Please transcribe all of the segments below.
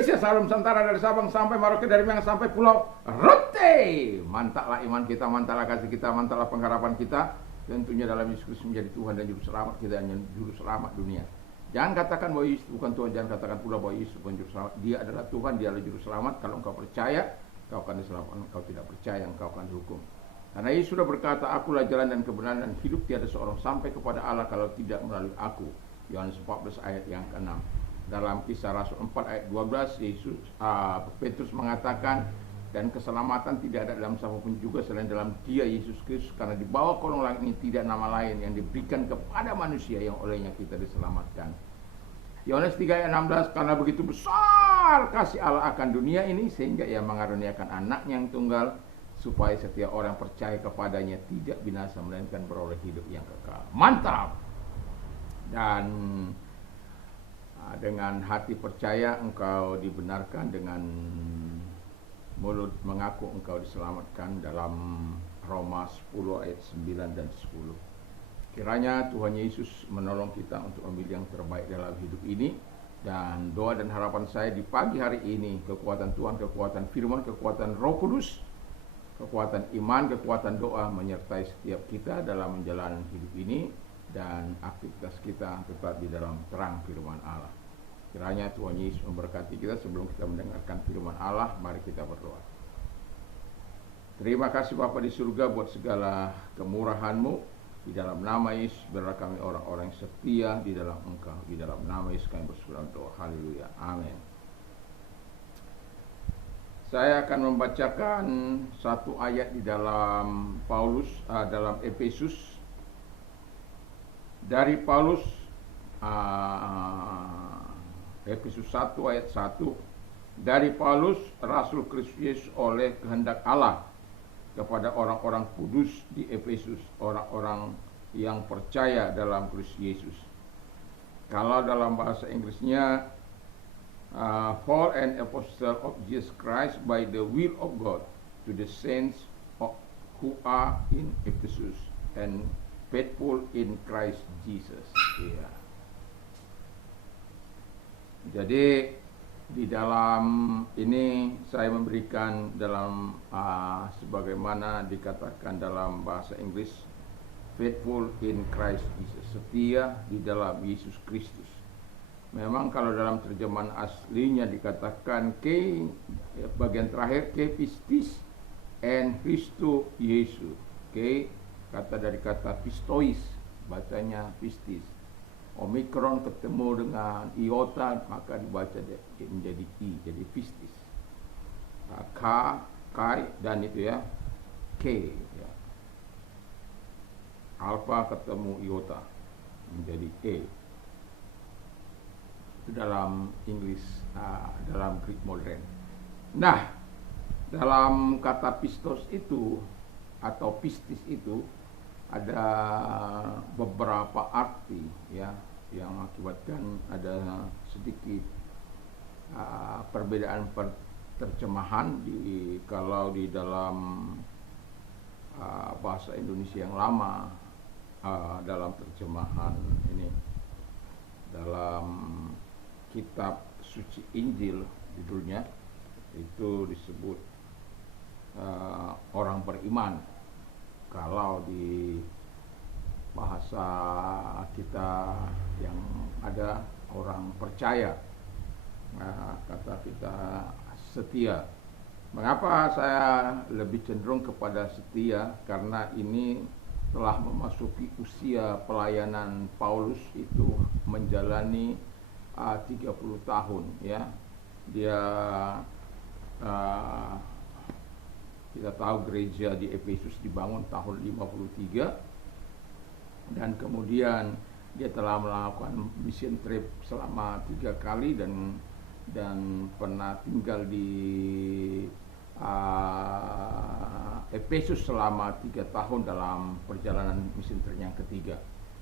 Indonesia, Salam Nusantara, dari Sabang sampai Merauke, dari Minang sampai Pulau Rote. Mantaplah iman kita, mantaplah kasih kita, mantaplah pengharapan kita. Tentunya dalam Yesus Kristus menjadi Tuhan dan Juru Selamat kita, dan Juru Selamat dunia. Jangan katakan bahwa Yesus bukan Tuhan, jangan katakan pula bahwa Yesus bukan Juru Selamat. Dia adalah Tuhan, Dia adalah Juru Selamat. Kalau engkau percaya, engkau akan diselamatkan. Engkau tidak percaya, engkau akan dihukum. Karena Yesus sudah berkata, akulah jalan dan kebenaran dan hidup, tiada seorang sampai kepada Allah kalau tidak melalui aku. Yohanes 14 ayat yang ke-6. Dalam Kisah Rasul 4 ayat 12, Petrus mengatakan, dan keselamatan tidak ada dalam siapapun juga selain dalam Dia, Yesus Kristus, karena di bawah kolong langit ini tidak nama lain yang diberikan kepada manusia yang olehnya kita diselamatkan. Yohanes 3 ayat 16, karena begitu besar kasih Allah akan dunia ini sehingga Ia mengaruniakan anaknya yang tunggal, supaya setiap orang percaya kepadanya tidak binasa melainkan beroleh hidup yang kekal. Mantap. Dan dengan hati percaya engkau dibenarkan, dengan mulut mengaku engkau diselamatkan, dalam Roma 10 ayat 9 dan 10. Kiranya Tuhan Yesus menolong kita untuk memilih yang terbaik dalam hidup ini. Dan doa dan harapan saya di pagi hari ini, kekuatan Tuhan, kekuatan firman, kekuatan Roh Kudus, kekuatan iman, kekuatan doa menyertai setiap kita dalam menjalani hidup ini, dan aktivitas kita tetap di dalam terang firman Allah. Kiranya Tuhan Yesus memberkati kita. Sebelum kita mendengarkan firman Allah, mari kita berdoa. Terima kasih Bapa di surga buat segala kemurahan-Mu. Di dalam nama Yesus, biarlah kami orang-orang yang setia di dalam Engkau. Di dalam nama Yesus kami berdoa. Haleluya. Amin. Saya akan membacakan satu ayat di dalam dalam Efesus, dari Paulus, Efesus 1 ayat 1. Dari Paulus, Rasul Kristus Yesus oleh kehendak Allah, kepada orang-orang kudus di Efesus, orang-orang yang percaya dalam Kristus Yesus. Kalau dalam bahasa Inggrisnya, Paul, an apostle of Jesus Christ by the will of God, to the saints who are in Ephesus and faithful in Christ Jesus. Yeah. Jadi di dalam ini saya memberikan dalam sebagaimana dikatakan dalam bahasa Inggris, faithful in Christ Jesus, setia di dalam Yesus Kristus. Memang kalau dalam terjemahan aslinya dikatakan bagian terakhir pistis and Christo Yesus. Kata dari kata pistois, bacanya pistis. Omikron ketemu dengan iota, maka dibaca menjadi i, jadi pistis. Kai dan itu ya, K ya. Alpha ketemu iota menjadi E. Itu dalam Inggris, dalam Greek modern. Nah, dalam kata pistos itu atau pistis itu ada beberapa arti ya, yang mengakibatkan ada sedikit perbedaan terjemahan kalau di dalam bahasa Indonesia yang lama, dalam terjemahan ini, dalam kitab suci Injil judulnya itu disebut orang beriman. Kalau di bahasa kita yang ada orang percaya, kata kita setia. Mengapa saya lebih cenderung kepada setia? Karena ini telah memasuki usia pelayanan Paulus, itu menjalani 30 tahun ya. Dia kita tahu gereja di Efesus dibangun tahun 53, dan kemudian dia telah melakukan mission trip selama 3 kali dan pernah tinggal di Efesus selama 3 tahun dalam perjalanan mission trip yang ketiga.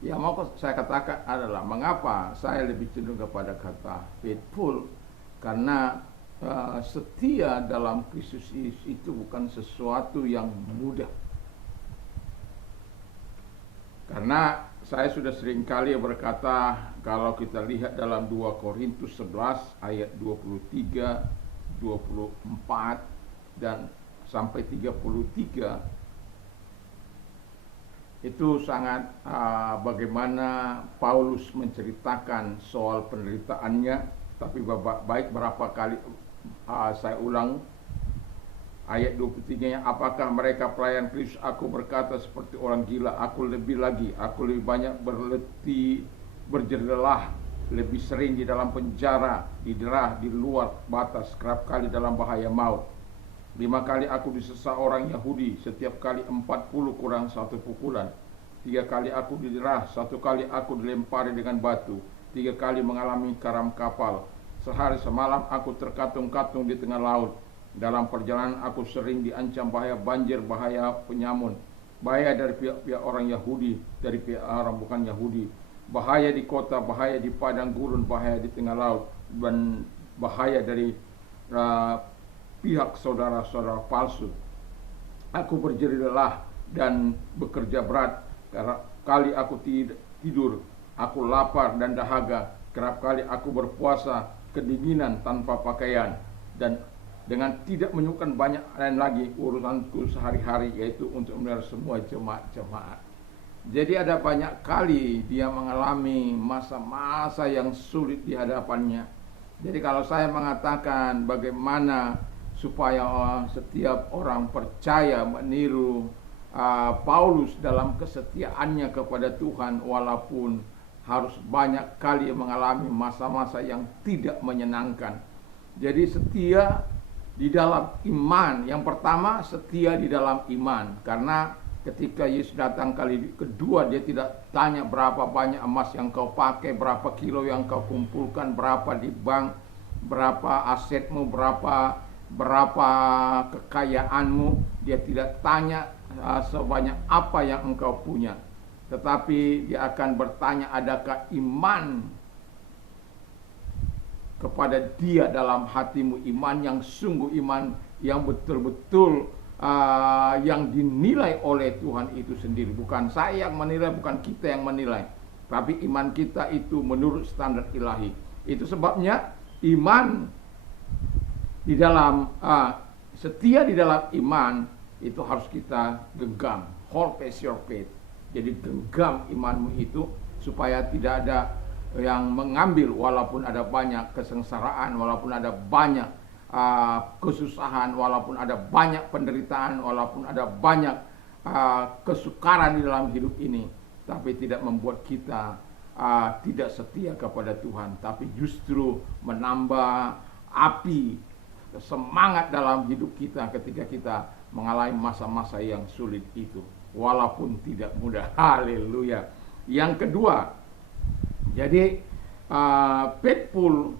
Yang mau saya katakan adalah mengapa saya lebih cenderung kepada kata faithful, karena setia dalam Kristus itu bukan sesuatu yang mudah. Karena Saya sudah sering kali berkata, kalau kita lihat dalam 2 Korintus 11 ayat 23, 24 dan sampai 33, itu sangat bagaimana Paulus menceritakan soal penderitaannya. Tapi baik berapa kali saya ulang ayat 23-nya, apakah mereka pelayan Kristus? Aku berkata seperti orang gila, aku lebih banyak berletih, berjerih, lebih sering di dalam penjara, diderah di luar batas, kerap kali dalam bahaya maut. 5 kali aku disesat orang Yahudi, setiap kali 40 kurang 1 pukulan. 3 kali aku diderah, 1 kali aku dilempari dengan batu, 3 kali mengalami karam kapal. Sehari semalam aku terkatung-katung di tengah laut. Dalam perjalanan aku sering diancam bahaya banjir, bahaya penyamun, bahaya dari pihak-pihak orang Yahudi, dari pihak orang bukan Yahudi, bahaya di kota, bahaya di padang gurun, bahaya di tengah laut, dan bahaya dari pihak saudara-saudara palsu. Aku berjerih lelah dan bekerja berat, kerap kali aku tidur, aku lapar dan dahaga, kerap kali aku berpuasa kedinginan tanpa pakaian, dan dengan tidak menyukai banyak lain lagi urusanku sehari-hari, yaitu untuk memelihara semua jemaat-jemaat. Jadi ada banyak kali dia mengalami masa-masa yang sulit di hadapannya. Jadi kalau saya mengatakan bagaimana supaya setiap orang percaya meniru Paulus dalam kesetiaannya kepada Tuhan, walaupun harus banyak kali mengalami masa-masa yang tidak menyenangkan. Jadi setia di dalam iman. Yang pertama, setia di dalam iman. Karena ketika Yesus datang kali kedua, dia tidak tanya berapa banyak emas yang kau pakai, berapa kilo yang kau kumpulkan, berapa di bank, berapa asetmu, berapa kekayaanmu. Dia tidak tanya sebanyak apa yang engkau punya, tetapi dia akan bertanya, adakah iman kepada dia dalam hatimu, iman yang sungguh, iman yang betul-betul yang dinilai oleh Tuhan itu sendiri. Bukan saya yang menilai, bukan kita yang menilai, tapi iman kita itu menurut standar ilahi. Itu sebabnya iman di dalam setia di dalam iman itu harus kita genggam. Hold fast your faith. Jadi genggam imanmu itu supaya tidak ada yang mengambil, walaupun ada banyak kesengsaraan, walaupun ada banyak kesusahan, walaupun ada banyak penderitaan, walaupun ada banyak kesukaran di dalam hidup ini, tapi tidak membuat kita tidak setia kepada Tuhan, tapi justru menambah api semangat dalam hidup kita ketika kita mengalami masa-masa yang sulit itu, walaupun tidak mudah. Haleluya. Yang kedua, jadi faithful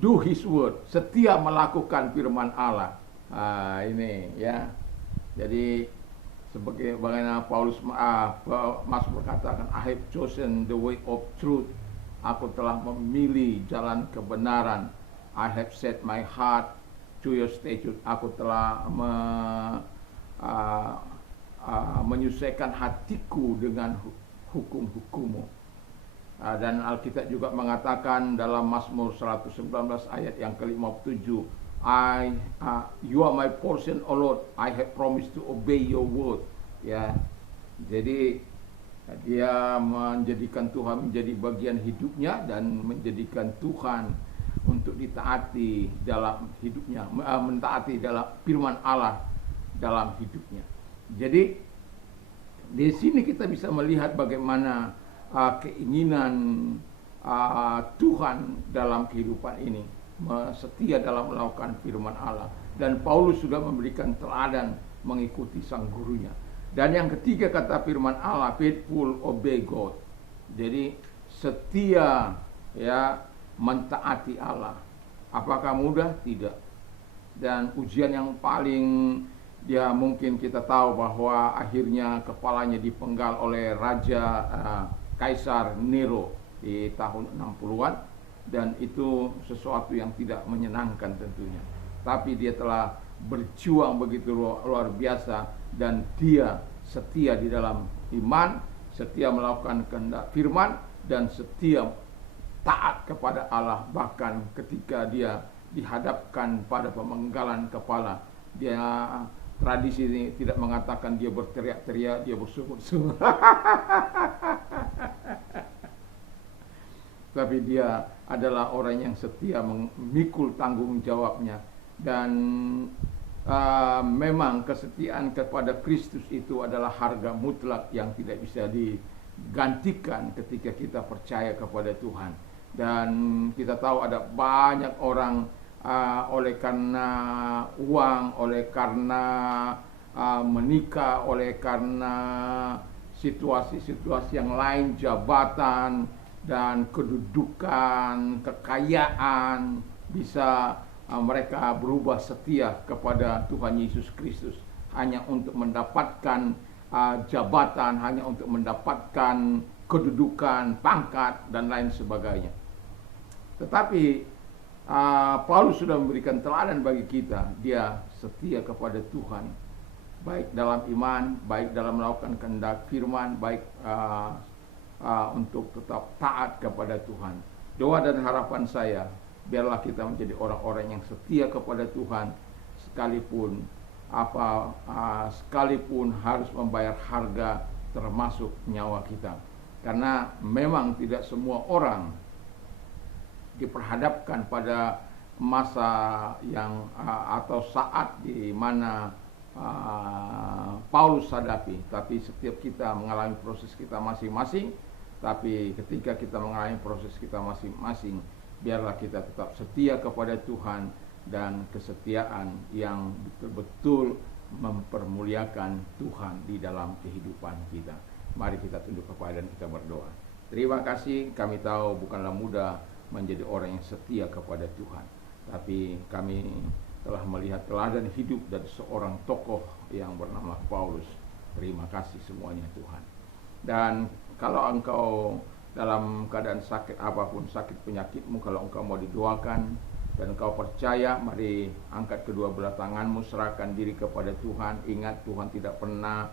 do his word, setia melakukan firman Allah. Ini ya. Jadi sebagaimana Paulus Mazmur berkatakan, I have chosen the way of truth. Aku telah memilih jalan kebenaran. I have set my heart to your statute. Aku telah menyusahkan hatiku dengan hukum-hukummu. Dan Alkitab juga mengatakan dalam Mazmur 119 ayat yang ke-57, you are my portion, O Lord, I have promised to obey your word. Ya, jadi dia menjadikan Tuhan menjadi bagian hidupnya dan menjadikan Tuhan untuk ditaati dalam hidupnya, mentaati dalam firman Allah dalam hidupnya. Jadi di sini kita bisa melihat bagaimana keinginan Tuhan dalam kehidupan ini, setia dalam melakukan firman Allah. Dan Paulus sudah memberikan teladan mengikuti sang gurunya. Dan yang ketiga kata firman Allah, faithful obey God. Jadi setia ya mentaati Allah. Apakah mudah? Tidak. Dan ujian yang paling ya mungkin kita tahu bahwa akhirnya kepalanya dipenggal oleh Raja Kaisar Nero di tahun 60-an, dan itu sesuatu yang tidak menyenangkan tentunya. Tapi dia telah berjuang begitu luar biasa, dan dia setia di dalam iman, setia melakukan kehendak firman, dan setia taat kepada Allah. Bahkan ketika dia dihadapkan pada pemenggalan kepala, dia tradisi ini tidak mengatakan dia berteriak-teriak, dia bersungut-sungut. Tapi dia adalah orang yang setia memikul tanggung jawabnya. Dan memang kesetiaan kepada Kristus itu adalah harga mutlak yang tidak bisa digantikan ketika kita percaya kepada Tuhan. Dan kita tahu ada banyak orang oleh karena uang, oleh karena menikah, oleh karena situasi-situasi yang lain, jabatan dan kedudukan, kekayaan, bisa mereka berubah setia kepada Tuhan Yesus Kristus hanya untuk mendapatkan jabatan, hanya untuk mendapatkan kedudukan, pangkat, dan lain sebagainya. Tetapi Paulus sudah memberikan teladan bagi kita. Dia setia kepada Tuhan, baik dalam iman, baik dalam melakukan kehendak firman, baik untuk tetap taat kepada Tuhan. Doa dan harapan saya, biarlah kita menjadi orang-orang yang setia kepada Tuhan, sekalipun harus membayar harga, termasuk nyawa kita. Karena memang tidak semua orang diperhadapkan pada masa yang atau saat di mana Paulus hadapi, tapi setiap kita mengalami proses kita masing-masing. Tapi ketika kita mengalami proses kita masing-masing, biarlah kita tetap setia kepada Tuhan, dan kesetiaan yang betul-betul mempermuliakan Tuhan di dalam kehidupan kita. Mari kita tunduk kepala dan kita berdoa. Terima kasih, kami tahu bukanlah mudah menjadi orang yang setia kepada Tuhan, tapi kami telah melihat teladan hidup dari seorang tokoh yang bernama Paulus. Terima kasih semuanya Tuhan. Dan kalau engkau dalam keadaan sakit apapun, sakit penyakitmu, kalau engkau mau didoakan dan engkau percaya, mari angkat kedua belah tanganmu, serahkan diri kepada Tuhan. Ingat, Tuhan tidak pernah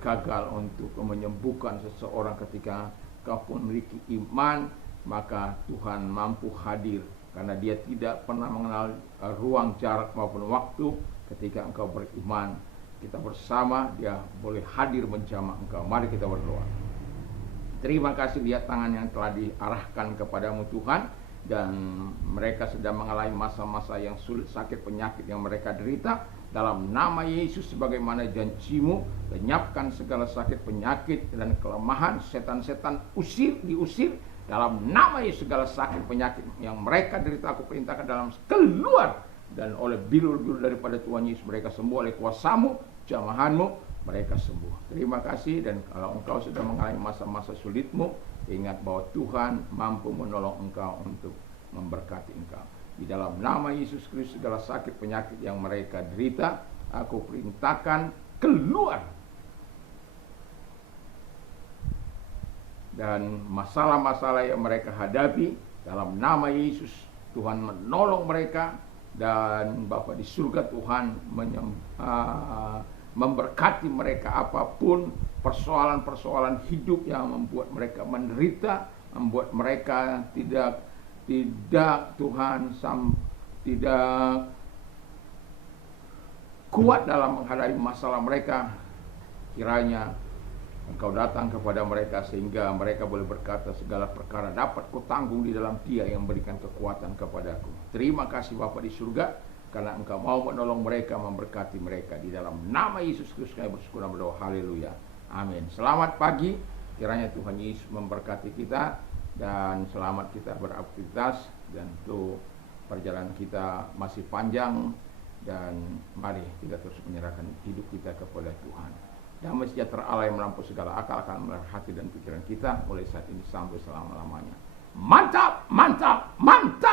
gagal untuk menyembuhkan seseorang. Ketika engkau pun memiliki iman, maka Tuhan mampu hadir, karena Dia tidak pernah mengenal ruang, jarak maupun waktu. Ketika engkau beriman, kita bersama, Dia boleh hadir menjamah engkau. Mari kita berdoa. Terima kasih, lihat tangan yang telah diarahkan kepadamu Tuhan, dan mereka sedang mengalami masa-masa yang sulit, sakit penyakit yang mereka derita. Dalam nama Yesus, sebagaimana janji-Mu, lenyapkan segala sakit penyakit dan kelemahan. Setan-setan diusir dalam nama Yesus. Segala sakit penyakit yang mereka derita, aku perintahkan dalam keluar, dan oleh bilur-bilur daripada Tuhan Yesus mereka sembuh. Oleh kuasa-Mu, jamahan-Mu, mereka sembuh. Terima kasih. Dan kalau engkau sudah mengalami masa-masa sulitmu, ingat bahwa Tuhan mampu menolong engkau untuk memberkati engkau. Di dalam nama Yesus Kristus, segala sakit penyakit yang mereka derita, aku perintahkan keluar. Dan masalah-masalah yang mereka hadapi, dalam nama Yesus, Tuhan menolong mereka. Dan Bapa di surga, Tuhan memberkati mereka. Apapun persoalan-persoalan hidup yang membuat mereka menderita, membuat mereka tidak Tuhan tidak kuat dalam menghadapi masalah mereka, kiranya Engkau datang kepada mereka sehingga mereka boleh berkata, segala perkara dapat kutanggung di dalam Dia yang memberikan kekuatan kepadaku. Terima kasih Bapa di surga, karena Engkau mau menolong mereka, memberkati mereka. Di dalam nama Yesus Kristus kami bersyukur dan berdoa. Haleluya. Amin. Selamat pagi. Kiranya Tuhan Yesus memberkati kita, dan selamat kita beraktivitas, dan itu perjalanan kita masih panjang, dan mari kita terus menyerahkan hidup kita kepada Tuhan. Damai sejahtera Allah yang melampaui segala akal akan memelihara hati dan pikiran kita mulai saat ini sampai selama-lamanya. Mantap, mantap, mantap.